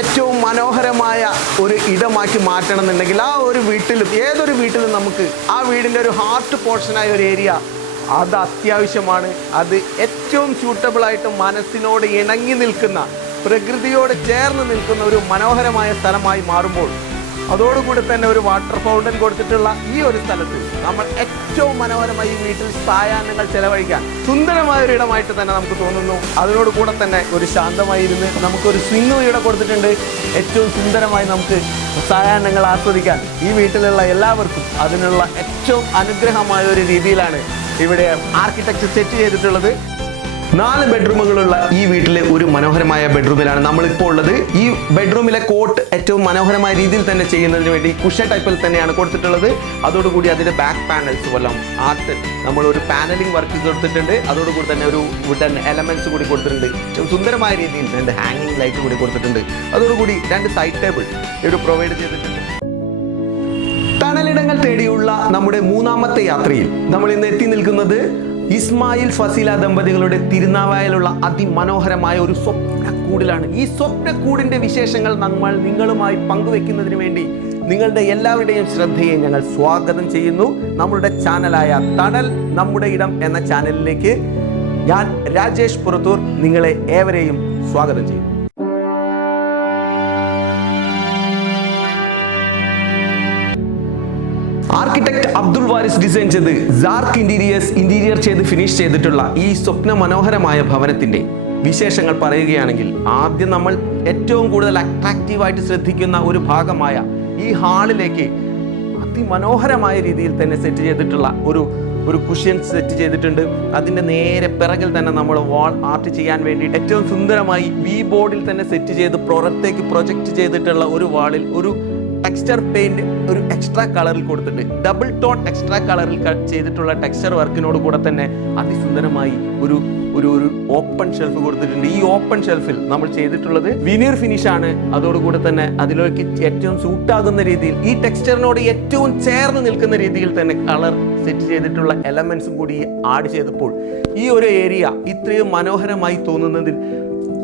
ഏറ്റവും മനോഹരമായ ഒരു ഇടമാക്കി മാറ്റണം എന്നുണ്ടെങ്കിൽ ആ ഒരു വീട്ടിലും ഏതൊരു വീട്ടിലും നമുക്ക് ആ വീടിൻ്റെ ഒരു ഹാർട്ട് പോർഷനായ ഒരു ഏരിയ അത് അത്യാവശ്യമാണ്. അത് ഏറ്റവും സ്യൂട്ടബിളായിട്ട് മനസ്സിനോട് ഇണങ്ങി നിൽക്കുന്ന, പ്രകൃതിയോട് ചേർന്ന് നിൽക്കുന്ന ഒരു മനോഹരമായ സ്ഥലമായി മാറുമ്പോൾ അതോടുകൂടി തന്നെ ഒരു വാട്ടർ ഫൗണ്ടൻ കൊടുത്തിട്ടുള്ള ഈ ഒരു സ്ഥലത്ത് നമ്മൾ ഏറ്റവും മനോഹരമായി ഈ വീട്ടിൽ സായാഹ്നങ്ങൾ ചെലവഴിക്കാൻ സുന്ദരമായ ഒരു ഇടമായിട്ട് തന്നെ നമുക്ക് തോന്നുന്നു. അതിനോട് കൂടെ തന്നെ ഒരു ശാന്തമായിരുന്ന് നമുക്കൊരു സ്വിംഗ് ഇവിടെ കൊടുത്തിട്ടുണ്ട്. ഏറ്റവും സുന്ദരമായി നമുക്ക് സായാഹ്നങ്ങൾ ആസ്വദിക്കാൻ ഈ വീട്ടിലുള്ള എല്ലാവർക്കും അതിനുള്ള ഏറ്റവും അനുഗ്രഹമായ ഒരു രീതിയിലാണ് ഇവിടെ ആർക്കിടെക്ട് സെറ്റ് ചെയ്തിട്ടുള്ളത്. 4 ബെഡ്റൂമുകളുള്ള ഈ വീട്ടിലെ ഒരു മനോഹരമായ ബെഡ്റൂമിലാണ് നമ്മളിപ്പോൾ ഉള്ളത്. ഈ ബെഡ്റൂമിലെ കോട്ട് ഏറ്റവും മനോഹരമായ രീതിയിൽ തന്നെ ചെയ്യുന്നതിന് വേണ്ടി കുഷൻ ടൈപ്പിൽ തന്നെയാണ് കൊടുത്തിട്ടുള്ളത്. അതോടുകൂടി അതിൻ്റെ ബാക്ക് പാനൽസ് വല്ലതും ആർട്ട് നമ്മൾ ഒരു പാനലിംഗ് വർക്ക് കൊടുത്തിട്ടുണ്ട്. അതോടുകൂടി തന്നെ ഒരു വുഡൻ എലമെന്റ്സ് കൂടി കൊടുത്തിട്ടുണ്ട്. ഏറ്റവും സുന്ദരമായ രീതിയിൽ 2 ഹാങ്ങിങ് ലൈറ്റ് കൂടി കൊടുത്തിട്ടുണ്ട്. അതോടുകൂടി 2 സൈഡ് ടേബിൾ ഇവിടെ പ്രൊവൈഡ് ചെയ്തിട്ടുണ്ട്. തണലിടങ്ങൾ തേടിയുള്ള നമ്മുടെ 3ാമത്തെ യാത്രയിൽ നമ്മൾ ഇന്ന് എത്തി നിൽക്കുന്നത് ഇസ്മായിൽ ഫസീല ദമ്പതികളുടെ തിരുനാവായിലുള്ള അതിമനോഹരമായ ഒരു സ്വപ്നക്കൂടിലാണ്. ഈ സ്വപ്നക്കൂടിന്റെ വിശേഷങ്ങൾ നമ്മൾ നിങ്ങളുമായി പങ്കുവെക്കുന്നതിന് വേണ്ടി നിങ്ങളുടെ എല്ലാവരുടെയും ശ്രദ്ധയെ ഞങ്ങൾ സ്വാഗതം ചെയ്യുന്നു. നമ്മുടെ ചാനലായ തണൽ നമ്മുടെ ഇടം എന്ന ചാനലിലേക്ക് ഞാൻ രാജേഷ് പുറത്തൂർ നിങ്ങളെ ഏവരെയും സ്വാഗതം ചെയ്യുന്നു. ആർക്കിടെക്ട് അബ്ദുൾ വാരിസ് ഡിസൈൻ ചെയ്ത് സാർക്ക് ഇന്റീരിയർ ചെയ്ത് ഫിനിഷ് ചെയ്തിട്ടുള്ള ഈ സ്വപ്ന മനോഹരമായ ഭവനത്തിന്റെ വിശേഷങ്ങൾ പറയുകയാണെങ്കിൽ ആദ്യം നമ്മൾ ഏറ്റവും കൂടുതൽ അട്രാക്റ്റീവായിട്ട് ശ്രദ്ധിക്കുന്ന ഒരു ഭാഗമായ ഈ ഹാളിലേക്ക് അതിമനോഹരമായ രീതിയിൽ തന്നെ സെറ്റ് ചെയ്തിട്ടുള്ള ഒരു കുഷ്യൻ സെറ്റ് ചെയ്തിട്ടുണ്ട്. അതിൻ്റെ നേരെ പിറകിൽ തന്നെ നമ്മൾ വാൾ ആർട്ട് ചെയ്യാൻ വേണ്ടി ഏറ്റവും സുന്ദരമായി വി ബോർഡിൽ തന്നെ സെറ്റ് ചെയ്ത് പുറത്തേക്ക് പ്രൊജക്റ്റ് ചെയ്തിട്ടുള്ള ഒരു വാളിൽ ഒരു ടെക്സ്ചർ പെയിന്റ് ഒരു എക്സ്ട്രാ കളറിൽ കൊടുത്തിട്ട് ഡബിൾ ടോൺ എക്സ്ട്രാ കളറിൽ ചെയ്തിട്ടുള്ള ടെക്സ്ചർ വർക്കിനോട് കൂടെ തന്നെ അതിസുന്ദരമായി ഒരു ഓപ്പൺ ഷെൽഫ് കൊടുത്തിട്ടുണ്ട്. ഈ ഓപ്പൺ ഷെൽഫിൽ നമ്മൾ ചെയ്തിട്ടുള്ളത് വിനീർ ഫിനിഷ് ആണ്. അതോടുകൂടെ തന്നെ അതിലേക്ക് ഏറ്റവും സൂട്ടാകുന്ന രീതിയിൽ ഈ ടെക്സ്ചറിനോട് ഏറ്റവും ചേർന്ന് നിൽക്കുന്ന രീതിയിൽ തന്നെ കളർ സെറ്റ് ചെയ്തിട്ടുള്ള എലമെന്റ്സും കൂടി ആഡ് ചെയ്തപ്പോൾ ഈ ഒരു ഏരിയ ഇത്രയും മനോഹരമായി തോന്നുന്നതിൽ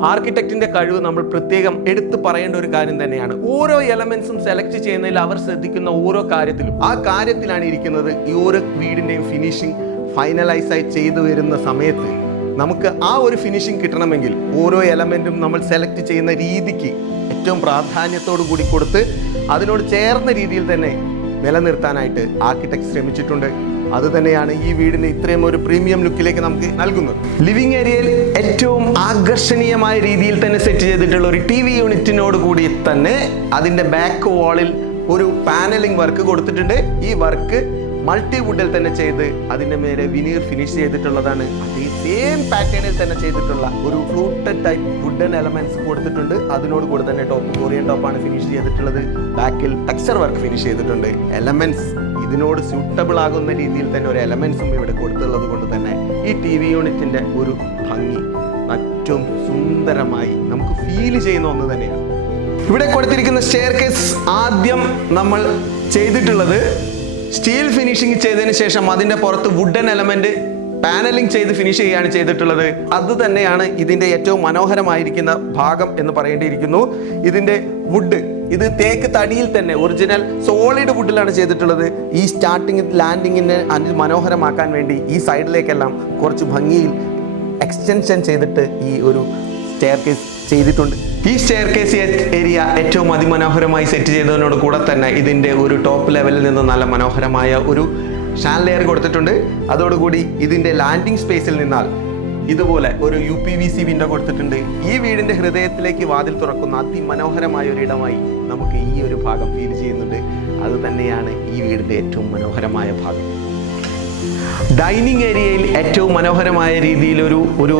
ആർക്കിടെക്റ്റിന്റെ കഴിവ് നമ്മൾ പ്രത്യേകം എടുത്തു പറയേണ്ട ഒരു കാര്യം തന്നെയാണ്. ഓരോ എലമെന്റ്സും സെലക്ട് ചെയ്യുന്നതിൽ അവർ ശ്രദ്ധിക്കുന്ന ഓരോ കാര്യത്തിലും ആ കാര്യത്തിലാണ് ഇരിക്കുന്നത്. ഈ ഓരോ വീടിന്റെയും ഫിനിഷിംഗ് ഫൈനലൈസ് ആയി ചെയ്തു വരുന്ന സമയത്ത് നമുക്ക് ആ ഒരു ഫിനിഷിംഗ് കിട്ടണമെങ്കിൽ ഓരോ എലമെന്റും നമ്മൾ സെലക്ട് ചെയ്യുന്ന രീതിക്ക് ഏറ്റവും പ്രാധാന്യത്തോടു കൂടി കൊടുത്ത് അതിനോട് ചേർന്ന രീതിയിൽ തന്നെ നിലനിർത്താനായിട്ട് ആർക്കിടെക്ട് ശ്രമിച്ചിട്ടുണ്ട്. അത് തന്നെയാണ് ഈ വീടിന് ഇത്രയും ഒരു പ്രീമിയം ലുക്കിലേക്ക് നമുക്ക് നൽകുന്നത്. ലിവിംഗ് ഏരിയയിൽ ഏറ്റവും ആകർഷണീയമായ രീതിയിൽ തന്നെ സെറ്റ് ചെയ്തിട്ടുള്ള ഒരു TV യൂണിറ്റിനോട് കൂടി തന്നെ അതിൻ്റെ ബാക്ക് വാളിൽ ഒരു പാനലിംഗ് വർക്ക് കൊടുത്തിട്ടുണ്ട്. ഈ വർക്ക് മൾട്ടിവുഡിൽ തന്നെ ചെയ്ത് അതിൻ്റെ മേലെ വിനീർ ഫിനിഷ് ചെയ്തിട്ടുള്ളതാണ്. അതേ സെയിം പാറ്റേണിൽ തന്നെ ചെയ്തിട്ടുള്ള ഒരു ഫ്ലൂട്ടഡ് ടൈപ്പ് വുഡൻ എലമെന്റ്സ് കൊടുത്തിട്ടുണ്ട്. അതിനോട് കൂടി തന്നെ ടോപ്പ് കൊറിയൻ ടോപ്പാണ് ഫിനിഷ് ചെയ്തിട്ടുള്ളത്. ബാക്കിൽ ടെക്സ്ചർ വർക്ക് ഫിനിഷ് ചെയ്തിട്ടുണ്ട്. എലമെന്റ്സ് ഇതിനോട് സ്യൂട്ടബിൾ ആകുന്ന രീതിയിൽ തന്നെ ഒരു എലമെന്റ്സും ഇവിടെ കൊടുത്തുള്ളത് കൊണ്ട് തന്നെ ഈ TV യൂണിറ്റിന്റെ ഒരു ഭംഗി ഏറ്റവും സുന്ദരമായി നമുക്ക് ഫീൽ ചെയ്യുന്ന ഒന്ന് തന്നെയാണ്. ഇവിടെ കൊടുത്തിരിക്കുന്ന സ്റ്റെയർകേസ് ആദ്യം നമ്മൾ ചെയ്തിട്ടുള്ളത് സ്റ്റീൽ ഫിനിഷിംഗ് ചെയ്തതിന് ശേഷം അതിന്റെ പുറത്ത് വുഡൻ എലമെന്റ് പാനലിംഗ് ചെയ്ത് ഫിനിഷ് ചെയ്യുകയാണ് ചെയ്തിട്ടുള്ളത്. അത് തന്നെയാണ് ഇതിന്റെ ഏറ്റവും മനോഹരമായിരിക്കുന്ന ഭാഗം എന്ന് പറയേണ്ടിയിരിക്കുന്നു. ഇതിന്റെ വുഡ് ഇത് തേക്ക് തടിയിൽ തന്നെ ഒറിജിനൽ സോളിഡ് വുഡിലാണ് ചെയ്തിട്ടുള്ളത്. ഈ സ്റ്റാർട്ടിങ് ലാൻഡിങ്ങിനെ മനോഹരമാക്കാൻ വേണ്ടി ഈ സൈഡിലേക്കെല്ലാം കുറച്ച് ഭംഗിയിൽ എക്സ്റ്റൻഷൻ ചെയ്തിട്ട് ഈ ഒരു സ്റ്റെയർകേസ് ചെയ്തിട്ടുണ്ട്. ഈ സ്റ്റെയർകേസ് ഏരിയ ഏറ്റവും അതിമനോഹരമായി സെറ്റ് ചെയ്തതിനോട് കൂടെ തന്നെ ഇതിൻ്റെ ഒരു ടോപ്പ് ലെവലിൽ നിന്ന് നല്ല മനോഹരമായ ഒരു ഷാൻലെയർ കൊടുത്തിട്ടുണ്ട്. അതോടുകൂടി ഇതിൻ്റെ ലാൻഡിംഗ് സ്പേസിൽ നിന്നാൽ ഇതുപോലെ ഒരു UPVC വിൻഡോ കൊടുത്തിട്ടുണ്ട്. ഈ വീടിൻ്റെ ഹൃദയത്തിലേക്ക് വാതിൽ തുറക്കുന്ന അതിമനോഹരമായ ഒരു ഇടമായി നമുക്ക് ഈ ഒരു ഭാഗം ഫീൽ ചെയ്യുന്നുണ്ട്. അത് തന്നെയാണ് ഈ വീടിൻ്റെ ഏറ്റവും മനോഹരമായ ഭാഗം. ഡൈനിങ് ഏരിയയിൽ ഏറ്റവും മനോഹരമായ രീതിയിൽ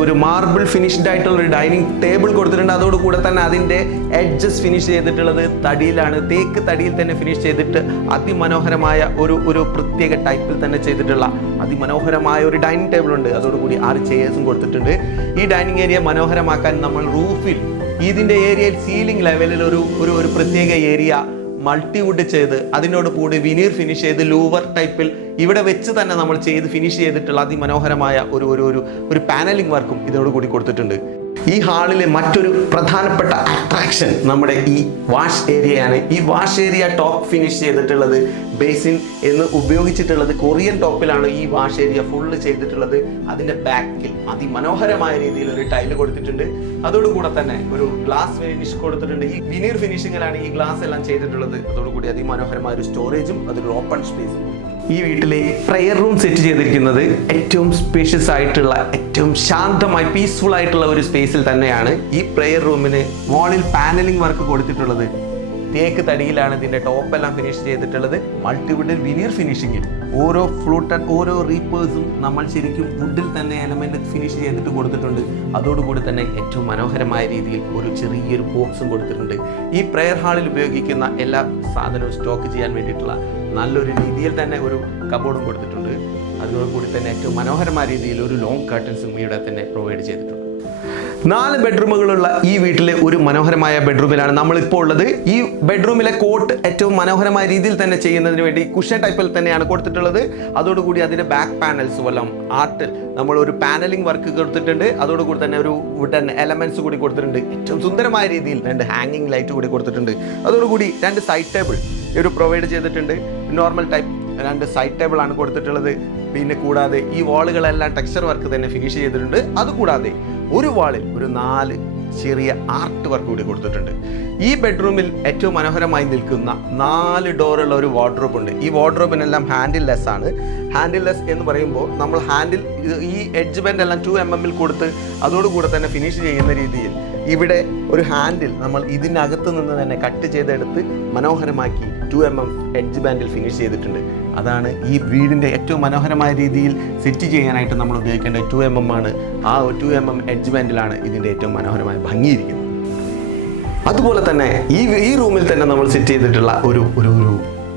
ഒരു മാർബിൾ ഫിനിഷ്ഡ് ആയിട്ടുള്ള ഒരു ഡൈനിങ് ടേബിൾ കൊടുത്തിട്ടുണ്ട്. അതോടുകൂടെ തന്നെ അതിൻ്റെ എഡ്ജസ് ഫിനിഷ് ചെയ്തിട്ടുള്ളത് തടിയിലാണ്. തേക്ക് തടിയിൽ തന്നെ ഫിനിഷ് ചെയ്തിട്ട് അതിമനോഹരമായ ഒരു പ്രത്യേക ടൈപ്പിൽ തന്നെ ചെയ്തിട്ടുള്ള അതിമനോഹരമായ ഒരു ഡൈനിങ് ടേബിൾ ഉണ്ട്. അതോടുകൂടി 6 ചെയേഴ്സും കൊടുത്തിട്ടുണ്ട്. ഈ ഡൈനിങ് ഏരിയ മനോഹരമാക്കാൻ നമ്മൾ റൂഫിൽ ഇതിൻ്റെ ഏരിയയിൽ സീലിംഗ് ലെവലിൽ ഒരു പ്രത്യേക ഏരിയ മൾട്ടിവുഡ് ചെയ്ത് അതിനോട് കൂടി വിനീർ ഫിനിഷ് ചെയ്ത് ലൂവർ ടൈപ്പിൽ ഇവിടെ വെച്ച് തന്നെ നമ്മൾ ചെയ്ത് ഫിനിഷ് ചെയ്തിട്ടുള്ള അതിമനോഹരമായ ഒരു പാനലിംഗ് വർക്കും ഇതോട് കൂടി കൊടുത്തിട്ടുണ്ട്. ഈ ഹാളിലെ മറ്റൊരു പ്രധാനപ്പെട്ട അട്രാക്ഷൻ നമ്മുടെ ഈ വാഷ് ഏരിയയാണ്. ഈ വാഷ് ഏരിയ ടോപ്പ് ഫിനിഷ് ചെയ്തിട്ടുള്ളത് ബേസിൻ എന്ന് ഉപയോഗിച്ചിട്ടുള്ളത് കൊറിയൻ ടോപ്പിലാണ് ഈ വാഷ് ഏരിയ ഫുള്ള് ചെയ്തിട്ടുള്ളത്. അതിന്റെ ബാക്കിൽ അതിമനോഹരമായ രീതിയിൽ ഒരു ടൈല് കൊടുത്തിട്ടുണ്ട്. അതോടുകൂടെ തന്നെ ഒരു ഗ്ലാസ് ഫിനിഷ് കൊടുത്തിട്ടുണ്ട്. ഈ വിനീർ ഫിനിഷിങ്ങിലാണ് ഈ ഗ്ലാസ് എല്ലാം ചെയ്തിട്ടുള്ളത്. അതോടുകൂടി അതിമനോഹരമായ ഒരു സ്റ്റോറേജും അതൊരു ഓപ്പൺ സ്പേസും. ഈ വീട്ടിലെ പ്രെയർ റൂം സെറ്റ് ചെയ്തിരിക്കുന്നത് ഏറ്റവും സ്പേഷ്യസ് ആയിട്ടുള്ള ഏറ്റവും ശാന്തമായി പീസ്ഫുൾ ആയിട്ടുള്ള ഒരു സ്പേസിൽ തന്നെയാണ്. ഈ പ്രെയർ റൂമിന് വാളിൽ പാനലിംഗ് വർക്ക് കൊടുത്തിട്ടുള്ളത് തേക്ക് തടിയിലാണ്. ഇതിന്റെ ടോപ്പ് എല്ലാം ഫിനിഷ് ചെയ്തിട്ടുള്ളത് മൾട്ടിവുഡിൽ വിനീർ ഫിനിഷിങ്ങിൽ. ഓരോ ഫ്ലൂട്ടഡ് ഓരോ റീപ്പേഴ്സും നമ്മൾ ശരിക്കും വുഡിൽ തന്നെ എലമെന്റ് ഫിനിഷ് ചെയ്തിട്ട് കൊടുത്തിട്ടുണ്ട്. അതോടുകൂടി തന്നെ ഏറ്റവും മനോഹരമായ രീതിയിൽ ഒരു ചെറിയൊരു ബോക്സും കൊടുത്തിട്ടുണ്ട്. ഈ പ്രെയർ ഹാളിൽ ഉപയോഗിക്കുന്ന എല്ലാ സാധനവും സ്റ്റോക്ക് ചെയ്യാൻ വേണ്ടിയിട്ടുള്ള നല്ലൊരു രീതിയിൽ തന്നെ ഒരു കബോർഡും കൊടുത്തിട്ടുണ്ട്. അതിനോടുകൂടി തന്നെ ഏറ്റവും മനോഹരമായ രീതിയിൽ ഒരു ലോങ് കർട്ടൻസും ഇവിടെ തന്നെ പ്രൊവൈഡ് ചെയ്തിട്ടുണ്ട്. 4 ബെഡ്റൂമുകളുള്ള ഈ വീട്ടിലെ ഒരു മനോഹരമായ ബെഡ്റൂമിലാണ് നമ്മളിപ്പോൾ ഉള്ളത്. ഈ ബെഡ്റൂമിലെ കോട്ട് ഏറ്റവും മനോഹരമായ രീതിയിൽ തന്നെ ചെയ്യുന്നതിന് വേണ്ടി കുഷൻ ടൈപ്പിൽ തന്നെയാണ് കൊടുത്തിട്ടുള്ളത്. അതോടുകൂടി അതിന്റെ ബാക്ക് പാനൽസ് വല്ലം ആർട്ട് നമ്മൾ ഒരു പാനലിംഗ് വർക്ക് കൊടുത്തിട്ടുണ്ട്. അതോടുകൂടി തന്നെ ഒരു വുഡൻ എലമെന്റ്സ് കൂടി കൊടുത്തിട്ടുണ്ട്. ഏറ്റവും സുന്ദരമായ രീതിയിൽ 2 ഹാങ്ങിങ് ലൈറ്റ് കൂടി കൊടുത്തിട്ടുണ്ട്. അതോടുകൂടി 2 സൈഡ് ടേബിൾ ഒരു പ്രൊവൈഡ് ചെയ്തിട്ടുണ്ട്. നോർമൽ ടൈപ്പ് 2 സൈഡ് ടേബിൾ ആണ് കൊടുത്തിട്ടുള്ളത്. പിന്നെ കൂടാതെ ഈ വാളുകളെല്ലാം ടെക്സ്ചർ വർക്ക് തന്നെ ഫിനിഷ് ചെയ്തിട്ടുണ്ട്. അതുകൂടാതെ ഒരു വാളിൽ ഒരു 4 ചെറിയ ആർട്ട് വർക്ക് കൂടി കൊടുത്തിട്ടുണ്ട്. ഈ ബെഡ്റൂമിൽ ഏറ്റവും മനോഹരമായി നിൽക്കുന്ന 4 ഡോറുള്ള ഒരു വാർഡ്രോബ് ഉണ്ട്. ഈ വാർഡ്രോബിനെല്ലാം ഹാൻഡിൽ ലെസ് ആണ്. ഹാൻഡിൽ ലെസ് എന്ന് പറയുമ്പോൾ നമ്മൾ ഹാൻഡിൽ ഈ എഡ്ജ് ബെൻഡ് എല്ലാം 2 mm കൊടുത്ത് അതോടുകൂടെ തന്നെ ഫിനിഷ് ചെയ്യുന്ന രീതിയിൽ ഇവിടെ ഒരു ഹാൻഡിൽ നമ്മൾ ഇതിനകത്ത് നിന്ന് തന്നെ കട്ട് ചെയ്തെടുത്ത് മനോഹരമാക്കി 2 mm എഡ്ജ് ബാൻഡിൽ ഫിനിഷ് ചെയ്തിട്ടുണ്ട്. അതാണ് ഈ വീടിൻ്റെ ഏറ്റവും മനോഹരമായ രീതിയിൽ സെറ്റ് ചെയ്യാനായിട്ട് നമ്മൾ ഉപയോഗിക്കേണ്ട 2 mm ആണ്. ആ 2 mm എഡ്ജ് ബാൻഡിലാണ് ഇതിൻ്റെ ഏറ്റവും മനോഹരമായ ഭംഗിയിരിക്കുന്നത്. അതുപോലെ തന്നെ ഈ റൂമിൽ തന്നെ നമ്മൾ സെറ്റ് ചെയ്തിട്ടുള്ള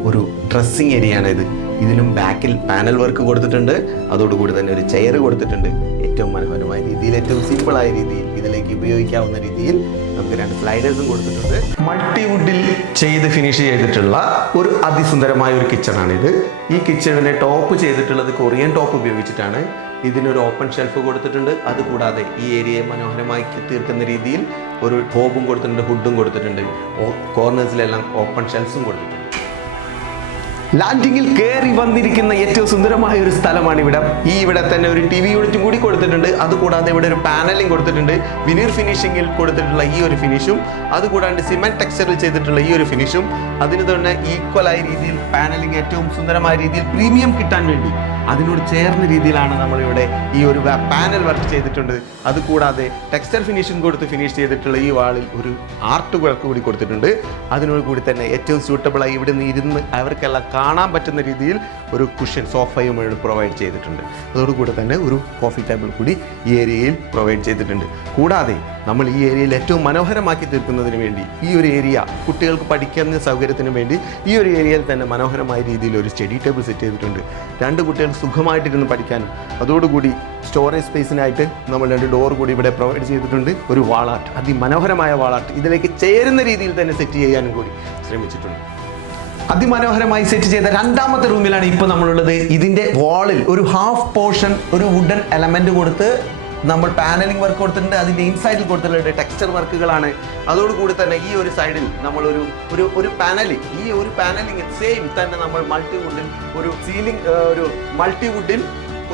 ഒരു ഡ്രസ്സിങ് ഏരിയ ആണ് ഇത്. ഇതിലും ബാക്കിൽ പാനൽ വർക്ക് കൊടുത്തിട്ടുണ്ട്. അതോടുകൂടി തന്നെ ഒരു ചെയർ കൊടുത്തിട്ടുണ്ട്. ഏറ്റവും മനോഹരമായ രീതിയിൽ ഏറ്റവും സിമ്പിളായ രീതിയിൽ ഇതിലേക്ക് ഉപയോഗിക്കാവുന്ന രീതിയിൽ നമുക്ക് 2 സ്ലൈഡേഴ്സും കൊടുത്തിട്ടുണ്ട്. മൾട്ടിവുഡിൽ ചെയ്ത് ഫിനിഷ് ചെയ്തിട്ടുള്ള ഒരു അതിസുന്ദരമായ ഒരു കിച്ചണാണിത്. ഈ കിച്ചണിനെ ടോപ്പ് ചെയ്തിട്ടുള്ളത് കൊറിയൻ ടോപ്പ് ഉപയോഗിച്ചിട്ടാണ്. ഇതിനൊരു ഓപ്പൺ ഷെൽഫ് കൊടുത്തിട്ടുണ്ട്. അതുകൂടാതെ ഈ ഏരിയയെ മനോഹരമായി തീർക്കുന്ന രീതിയിൽ ഒരു ഹോബും കൊടുത്തിട്ടുണ്ട്, ഹുഡും കൊടുത്തിട്ടുണ്ട്. കോർണേഴ്സിലെല്ലാം ഓപ്പൺ ഷെൽഫും കൊടുത്തിട്ടുണ്ട്. ലാൻഡിങ്ങിൽ കയറി വന്നിരിക്കുന്ന ഏറ്റവും സുന്ദരമായ ഒരു സ്ഥലമാണ് ഇവിടെ. ഇവിടെ തന്നെ ഒരു TV യൂണിറ്റും കൂടി കൊടുത്തിട്ടുണ്ട്. അതുകൂടാതെ ഇവിടെ ഒരു പാനലിംഗ് കൊടുത്തിട്ടുണ്ട്. വിനീർ ഫിനിഷിങ്ങിൽ കൊടുത്തിട്ടുള്ള ഈ ഒരു ഫിനിഷും അതുകൂടാണ്ട് സിമെന്റ് ടെക്സ്ചറിൽ ചെയ്തിട്ടുള്ള ഈ ഒരു ഫിനിഷും അതിന് തന്നെ ഈക്വലായ രീതിയിൽ പാനലിംഗ് ഏറ്റവും സുന്ദരമായ രീതിയിൽ പ്രീമിയം കിട്ടാൻ വേണ്ടി അതിനോട് ചേർന്ന രീതിയിലാണ് നമ്മളിവിടെ ഈ ഒരു പാനൽ വർക്ക് ചെയ്തിട്ടുണ്ട്. അതുകൂടാതെ ടെക്സ്ചർ ഫിനിഷിംഗ് കൊടുത്ത് ഫിനിഷ് ചെയ്തിട്ടുള്ള ഈ വാളിൽ ഒരു ആർട്ട് വർക്ക് കൂടി കൊടുത്തിട്ടുണ്ട്. അതിനോട് കൂടി തന്നെ ഏറ്റവും സ്യൂട്ടബിളായി ഇവിടെ നിന്ന് ഇരുന്ന് അവർക്കെല്ലാം കാണാൻ പറ്റുന്ന രീതിയിൽ ഒരു കുഷൻ സോഫയും പ്രൊവൈഡ് ചെയ്തിട്ടുണ്ട്. അതോടുകൂടി തന്നെ ഒരു കോഫി ടേബിൾ കൂടി ഈ ഏരിയയിൽ പ്രൊവൈഡ് ചെയ്തിട്ടുണ്ട്. കൂടാതെ നമ്മൾ ഈ ഏരിയയിൽ ഏറ്റവും മനോഹരമാക്കി തീർക്കുന്നതിന് വേണ്ടി ഈ ഒരു ഏരിയ കുട്ടികൾക്ക് പഠിക്കുന്ന സൗകര്യത്തിന് വേണ്ടി ഈ ഒരു ഏരിയയിൽ തന്നെ മനോഹരമായ രീതിയിൽ ഒരു സ്റ്റഡി ടേബിൾ സെറ്റ് ചെയ്തിട്ടുണ്ട്. 2 കുട്ടികൾ സുഖമായിട്ടിരുന്ന് പഠിക്കാനും അതോടുകൂടി സ്റ്റോറേജ് സ്പേസിനായിട്ട് നമ്മൾ 2 ഡോർ കൂടി ഇവിടെ പ്രൊവൈഡ് ചെയ്തിട്ടുണ്ട്. ഒരു വാളാർട്ട് അതിമനോഹരമായ വാളാർട്ട് ഇതിലേക്ക് ചേരുന്ന രീതിയിൽ തന്നെ സെറ്റ് ചെയ്യാനും കൂടി ശ്രമിച്ചിട്ടുണ്ട്. അതിമനോഹരമായി സെറ്റ് ചെയ്ത 2ാമത്തെ റൂമിലാണ് ഇപ്പോൾ നമ്മളുള്ളത്. ഇതിൻ്റെ വാളിൽ ഒരു ഹാഫ് പോർഷൻ ഒരു വുഡൻ എലമെന്റ് കൊടുത്ത് നമ്മൾ പാനലിംഗ് വർക്ക് കൊടുത്തിട്ടുണ്ട്. അതിൻ്റെ ഇൻസൈഡിൽ കൊടുത്തിട്ടുള്ള ടെക്സ്ചർ വർക്കുകളാണ്. അതോടുകൂടി തന്നെ ഈ ഒരു സൈഡിൽ നമ്മൾ ഒരു പാനലിംഗ് ഈ ഒരു പാനലിംഗ് സെയിം തന്നെ നമ്മൾ മൾട്ടിവുഡിൽ ഒരു സീലിംഗ് ഒരു മൾട്ടിവുഡിൽ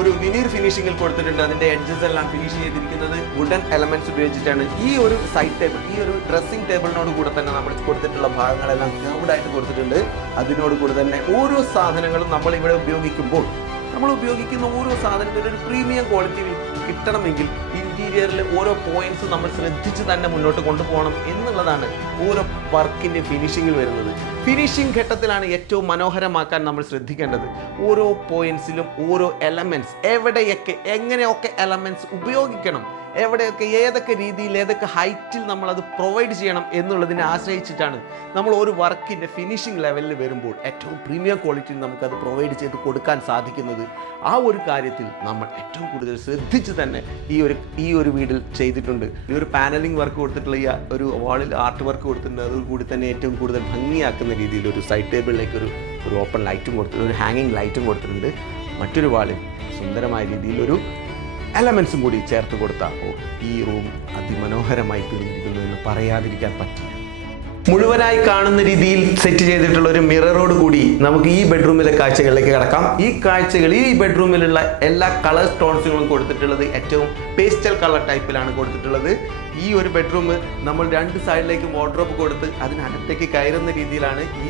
ഒരു വിനീർ ഫിനിഷിങ്ങിൽ കൊടുത്തിട്ടുണ്ട്. അതിൻ്റെ എഡ്ജസ് എല്ലാം ഫിനിഷ് ചെയ്തിരിക്കുന്നത് വുഡൻ എലമെന്റ്സ് ഉപയോഗിച്ചിട്ടാണ്. ഈ ഒരു സൈഡ് ടേബിൾ ഈ ഒരു ഡ്രസ്സിംഗ് ടേബിളിനോട് കൂടെ തന്നെ നമ്മൾ കൊടുത്തിട്ടുള്ള ഭാഗങ്ങളെല്ലാം കർവ്ഡായിട്ട് കൊടുത്തിട്ടുണ്ട്. അതിനോട് കൂടെ തന്നെ ഓരോ സാധനങ്ങളും നമ്മൾ ഇവിടെ ഉപയോഗിക്കുമ്പോൾ നമ്മൾ ഉപയോഗിക്കുന്ന ഓരോ സാധനത്തിനും ഒരു പ്രീമിയം ക്വാളിറ്റി കിട്ടണമെങ്കിൽ ഇന്റീരിയറിലെ ഓരോ പോയിന്റ്സ് നമ്മൾ ശ്രദ്ധിച്ച് തന്നെ മുന്നോട്ട് കൊണ്ടുപോകണം എന്നുള്ളതാണ് ഓരോ വർക്കിൻ്റെ ഫിനിഷിങ്ങിൽ വരുന്നത്. ഫിനിഷിംഗ് ഘട്ടത്തിലാണ് ഏറ്റവും മനോഹരമാക്കാൻ നമ്മൾ ശ്രദ്ധിക്കേണ്ടത്. ഓരോ പോയിന്റ്സിലും ഓരോ എലമെന്റ്സ് എവിടെയൊക്കെ എങ്ങനെയൊക്കെ എലമെന്റ്സ് ഉപയോഗിക്കണം, എവിടെയൊക്കെ ഏതൊക്കെ രീതിയിൽ ഏതൊക്കെ ഹൈറ്റിൽ നമ്മളത് പ്രൊവൈഡ് ചെയ്യണം എന്നുള്ളതിനെ ആശ്രയിച്ചിട്ടാണ് നമ്മൾ ഒരു വർക്കിൻ്റെ ഫിനിഷിംഗ് ലെവലിൽ വരുമ്പോൾ ഏറ്റവും പ്രീമിയം ക്വാളിറ്റിയിൽ നമുക്കത് പ്രൊവൈഡ് ചെയ്ത് കൊടുക്കാൻ സാധിക്കുന്നത്. ആ ഒരു കാര്യത്തിൽ നമ്മൾ ഏറ്റവും കൂടുതൽ ശ്രദ്ധിച്ച് തന്നെ ഈ ഒരു വീട്ടിൽ ചെയ്തിട്ടുണ്ട്. ഈ ഒരു പാനലിംഗ് വർക്ക് കൊടുത്തിട്ടുള്ള ഈ ഒരു വാളിൽ ആർട്ട് വർക്ക് കൊടുത്തിട്ടുണ്ട്. അതുകൂടി തന്നെ ഏറ്റവും കൂടുതൽ ഭംഗിയാക്കുന്ന രീതിയിൽ ഒരു സൈഡ് ടേബിളിലേക്ക് ഒരു ഓപ്പൺ ലൈറ്റും കൊടുത്തിട്ടുണ്ട്, ഒരു ഹാങ്ങിങ് ലൈറ്റും കൊടുത്തിട്ടുണ്ട്. മറ്റൊരു വാളിൽ സുന്ദരമായ രീതിയിൽ ഒരു എലമെന്റ്സും കൂടി ചേർത്ത് കൊടുത്താൽ ഈ റൂം അതിമനോഹരമായി തീർന്നിരിക്കുന്നു എന്ന് പറയാതിരിക്കാൻ പറ്റില്ല. മുഴുവനായി കാണുന്ന രീതിയിൽ സെറ്റ് ചെയ്തിട്ടുള്ള ഒരു മിററോട് കൂടി നമുക്ക് ഈ ബെഡ്റൂമിലെ കാഴ്ചകളിലേക്ക് കടക്കാം. ഈ കാഴ്ചകൾ ഈ ബെഡ്റൂമിലുള്ള എല്ലാ കളർ ടോൺസുകളും കൊടുത്തിട്ടുള്ളത് ഏറ്റവും പേസ്റ്റൽ കളർ ടൈപ്പിലാണ് കൊടുത്തിട്ടുള്ളത്. ഈ ഒരു ബെഡ്റൂം നമ്മൾ 2 സൈഡിലേക്കും വാർഡ്രോബ് കൊടുത്ത് അതിനകത്തേക്ക് കയറുന്ന രീതിയിലാണ് ഈ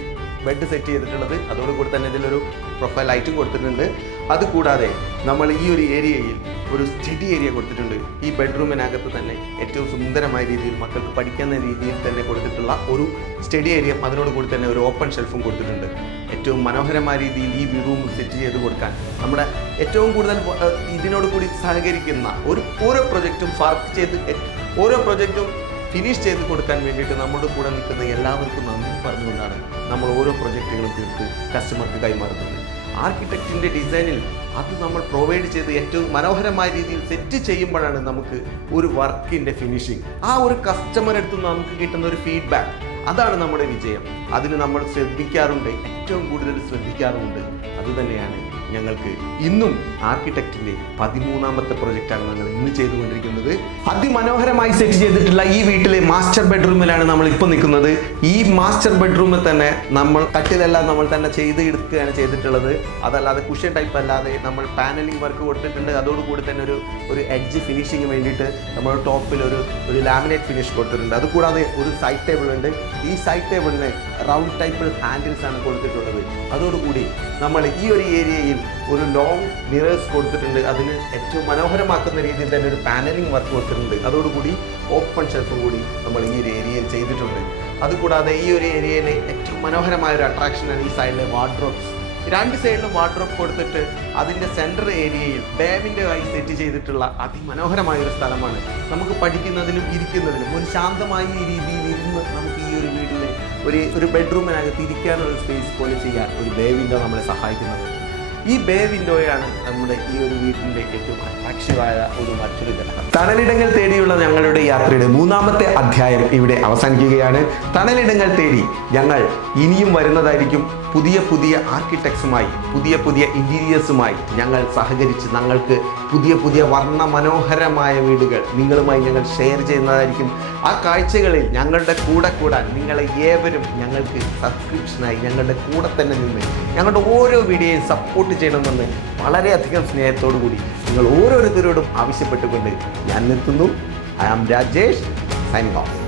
ബെഡ് സെറ്റ് ചെയ്തിട്ടുള്ളത്. അതോടുകൂടി തന്നെ ഇതിലൊരു പ്രൊഫൈൽ ലൈറ്റും കൊടുത്തിട്ടുണ്ട്. അതുകൂടാതെ നമ്മൾ ഈ ഒരു ഏരിയയിൽ ഒരു സ്റ്റഡി ഏരിയ കൊടുത്തിട്ടുണ്ട്. ഈ ബെഡ്റൂമിനകത്ത് തന്നെ ഏറ്റവും സുന്ദരമായ രീതിയിൽ മക്കൾക്ക് പഠിക്കുന്ന രീതിയിൽ തന്നെ കൊടുത്തിട്ടുള്ള ഒരു സ്റ്റഡി ഏരിയ, അതിനോട് കൂടി തന്നെ ഒരു ഓപ്പൺ ഷെൽഫും കൊടുത്തിട്ടുണ്ട്. ഏറ്റവും മനോഹരമായ രീതിയിൽ ഈ റൂം സെറ്റ് ചെയ്ത് കൊടുക്കാൻ നമ്മുടെ ഏറ്റവും കൂടുതൽ ഇതിനോട് കൂടി സഹകരിക്കുന്ന ഓരോ പ്രൊജക്റ്റും വർക്ക് ചെയ്ത് ഓരോ പ്രൊജക്റ്റും ഫിനിഷ് ചെയ്ത് കൊടുക്കാൻ വേണ്ടിയിട്ട് നമ്മുടെ കൂടെ നിൽക്കുന്ന എല്ലാവർക്കും നന്ദി പറഞ്ഞുകൊണ്ടാണ് നമ്മൾ ഓരോ പ്രൊജക്റ്റുകളും തീർത്ത് കസ്റ്റമർക്ക് കൈമാറുന്നത്. ആർക്കിടെക്റ്റിൻ്റെ ഡിസൈനിൽ അത് നമ്മൾ പ്രൊവൈഡ് ചെയ്ത് ഏറ്റവും മനോഹരമായ രീതിയിൽ സെറ്റ് ചെയ്യുമ്പോഴാണ് നമുക്ക് ഒരു വർക്കിൻ്റെ ഫിനിഷിങ്, ആ ഒരു കസ്റ്റമർ അടുത്ത് നമുക്ക് കിട്ടുന്ന ഒരു ഫീഡ്ബാക്ക്, അതാണ് നമ്മുടെ വിജയം. അതിന് നമ്മൾ ശ്രദ്ധിക്കാറുണ്ട്, ഏറ്റവും കൂടുതൽ ശ്രദ്ധിക്കാറുമുണ്ട്. അതുതന്നെയാണ് ഞങ്ങൾക്ക് ഇന്നും ആർക്കിടെക്റ്റിൻ്റെ 13ാമത്തെ പ്രൊജക്റ്റാണ് ഞങ്ങൾ ഇന്ന് ചെയ്തുകൊണ്ടിരിക്കുന്നത്. അതിമനോഹരമായി സെറ്റ് ചെയ്തിട്ടുള്ള ഈ വീട്ടിലെ മാസ്റ്റർ ബെഡ്റൂമിലാണ് നമ്മൾ ഇപ്പോൾ നിൽക്കുന്നത്. ഈ മാസ്റ്റർ ബെഡ്റൂമിൽ തന്നെ നമ്മൾ കട്ടിലെല്ലാം നമ്മൾ തന്നെ എടുക്കുകയാണ് ചെയ്തിട്ടുള്ളത്. അതല്ലാതെ കുഷൻ ടൈപ്പ് അല്ലാതെ നമ്മൾ പാനലിംഗ് വർക്ക് കൊടുത്തിട്ടുണ്ട്. അതോടുകൂടി തന്നെ ഒരു എഡ്ജ് ഫിനിഷിങ് വേണ്ടിയിട്ട് നമ്മൾ ടോപ്പിൽ ഒരു ലാമിനേറ്റ് ഫിനിഷ് കൊടുത്തിട്ടുണ്ട്. അതുകൂടാതെ ഒരു സൈഡ് ടേബിൾ ഉണ്ട്. ഈ സൈഡ് ടേബിളിന് റൗണ്ട് ടൈപ്പ് ഹാൻഡിൽസ് ആണ് കൊടുത്തിട്ടുള്ളത്. അതോടുകൂടി നമ്മൾ ഈ ഒരു ഏരിയയിൽ ഒരു ലോങ് മിറേഴ്സ് കൊടുത്തിട്ടുണ്ട്. അതിന് ഏറ്റവും മനോഹരമാക്കുന്ന രീതിയിൽ തന്നെ ഒരു പാനലിംഗ് വർക്ക് കൊടുത്തിട്ടുണ്ട്. അതോടുകൂടി ഓപ്പൺ ഷെൽഫും കൂടി നമ്മൾ ഈ ഒരു ഏരിയയിൽ ചെയ്തിട്ടുണ്ട്. അതുകൂടാതെ ഈ ഒരു ഏരിയയിലെ ഏറ്റവും മനോഹരമായ ഒരു അട്രാക്ഷനാണ് ഈ സൈഡിലെ വാർഡ്രോബ്സ്. 2 സൈഡിലും വാർഡ്രോബ് കൊടുത്തിട്ട് അതിൻ്റെ സെൻട്രൽ ഏരിയയിൽ ബേവിൻ്റെ ആയി സെറ്റ് ചെയ്തിട്ടുള്ള അതിമനോഹരമായ ഒരു സ്ഥലമാണ്. നമുക്ക് പഠിക്കുന്നതിനും ഇരിക്കുന്നതിനും ഒരു ശാന്തമായ രീതിയിൽ ഇരുന്ന് നമുക്ക് ഈ ഒരു വീട്ടിലെ ഒരു ബെഡ്റൂമിനകത്ത് ഇരിക്കാനുള്ള സ്പേസ് പോലെ ചെയ്യാൻ ഒരു ബേ വിൻഡോ നമ്മളെ സഹായിക്കുന്നത്. ഈ ബേ വിൻഡോയാണ് നമ്മുടെ ഈ ഒരു വീട്ടിൻ്റെ ഏറ്റവും അട്രാക്റ്റീവായ ഒരു മറ്റൊരു ഘടകം. തണലിടങ്ങൾ തേടിയുള്ള ഞങ്ങളുടെ യാത്രയുടെ 3ാമത്തെ അധ്യായം ഇവിടെ അവസാനിക്കുകയാണ്. തണലിടങ്ങൾ തേടി ഞങ്ങൾ ഇനിയും വരുന്നതായിരിക്കും. പുതിയ ആർക്കിടെക്ട്സുമായി പുതിയ ഇന്റീരിയേഴ്സുമായി ഞങ്ങൾ സഹകരിച്ച് ഞങ്ങൾക്ക് പുതിയ വർണ്ണ മനോഹരമായ വീടുകൾ നിങ്ങളുമായി ഞങ്ങൾ ഷെയർ ചെയ്യുന്നതായിരിക്കും. ആ കാഴ്ചകളിൽ ഞങ്ങളുടെ കൂടെ കൂടാൻ നിങ്ങളെ ഏവരും ഞങ്ങൾക്ക് സബ്സ്ക്രിപ്ഷനായി ഞങ്ങളുടെ കൂടെ തന്നെ നിന്ന് ഞങ്ങളുടെ ഓരോ വീഡിയോയും സപ്പോർട്ട് ചെയ്യണമെന്ന് വളരെയധികം സ്നേഹത്തോടു കൂടി നിങ്ങൾ ഓരോരുത്തരോടും ആവശ്യപ്പെട്ടുകൊണ്ട് ഞാൻ നിർത്തുന്നു. I am Rajesh, signing of.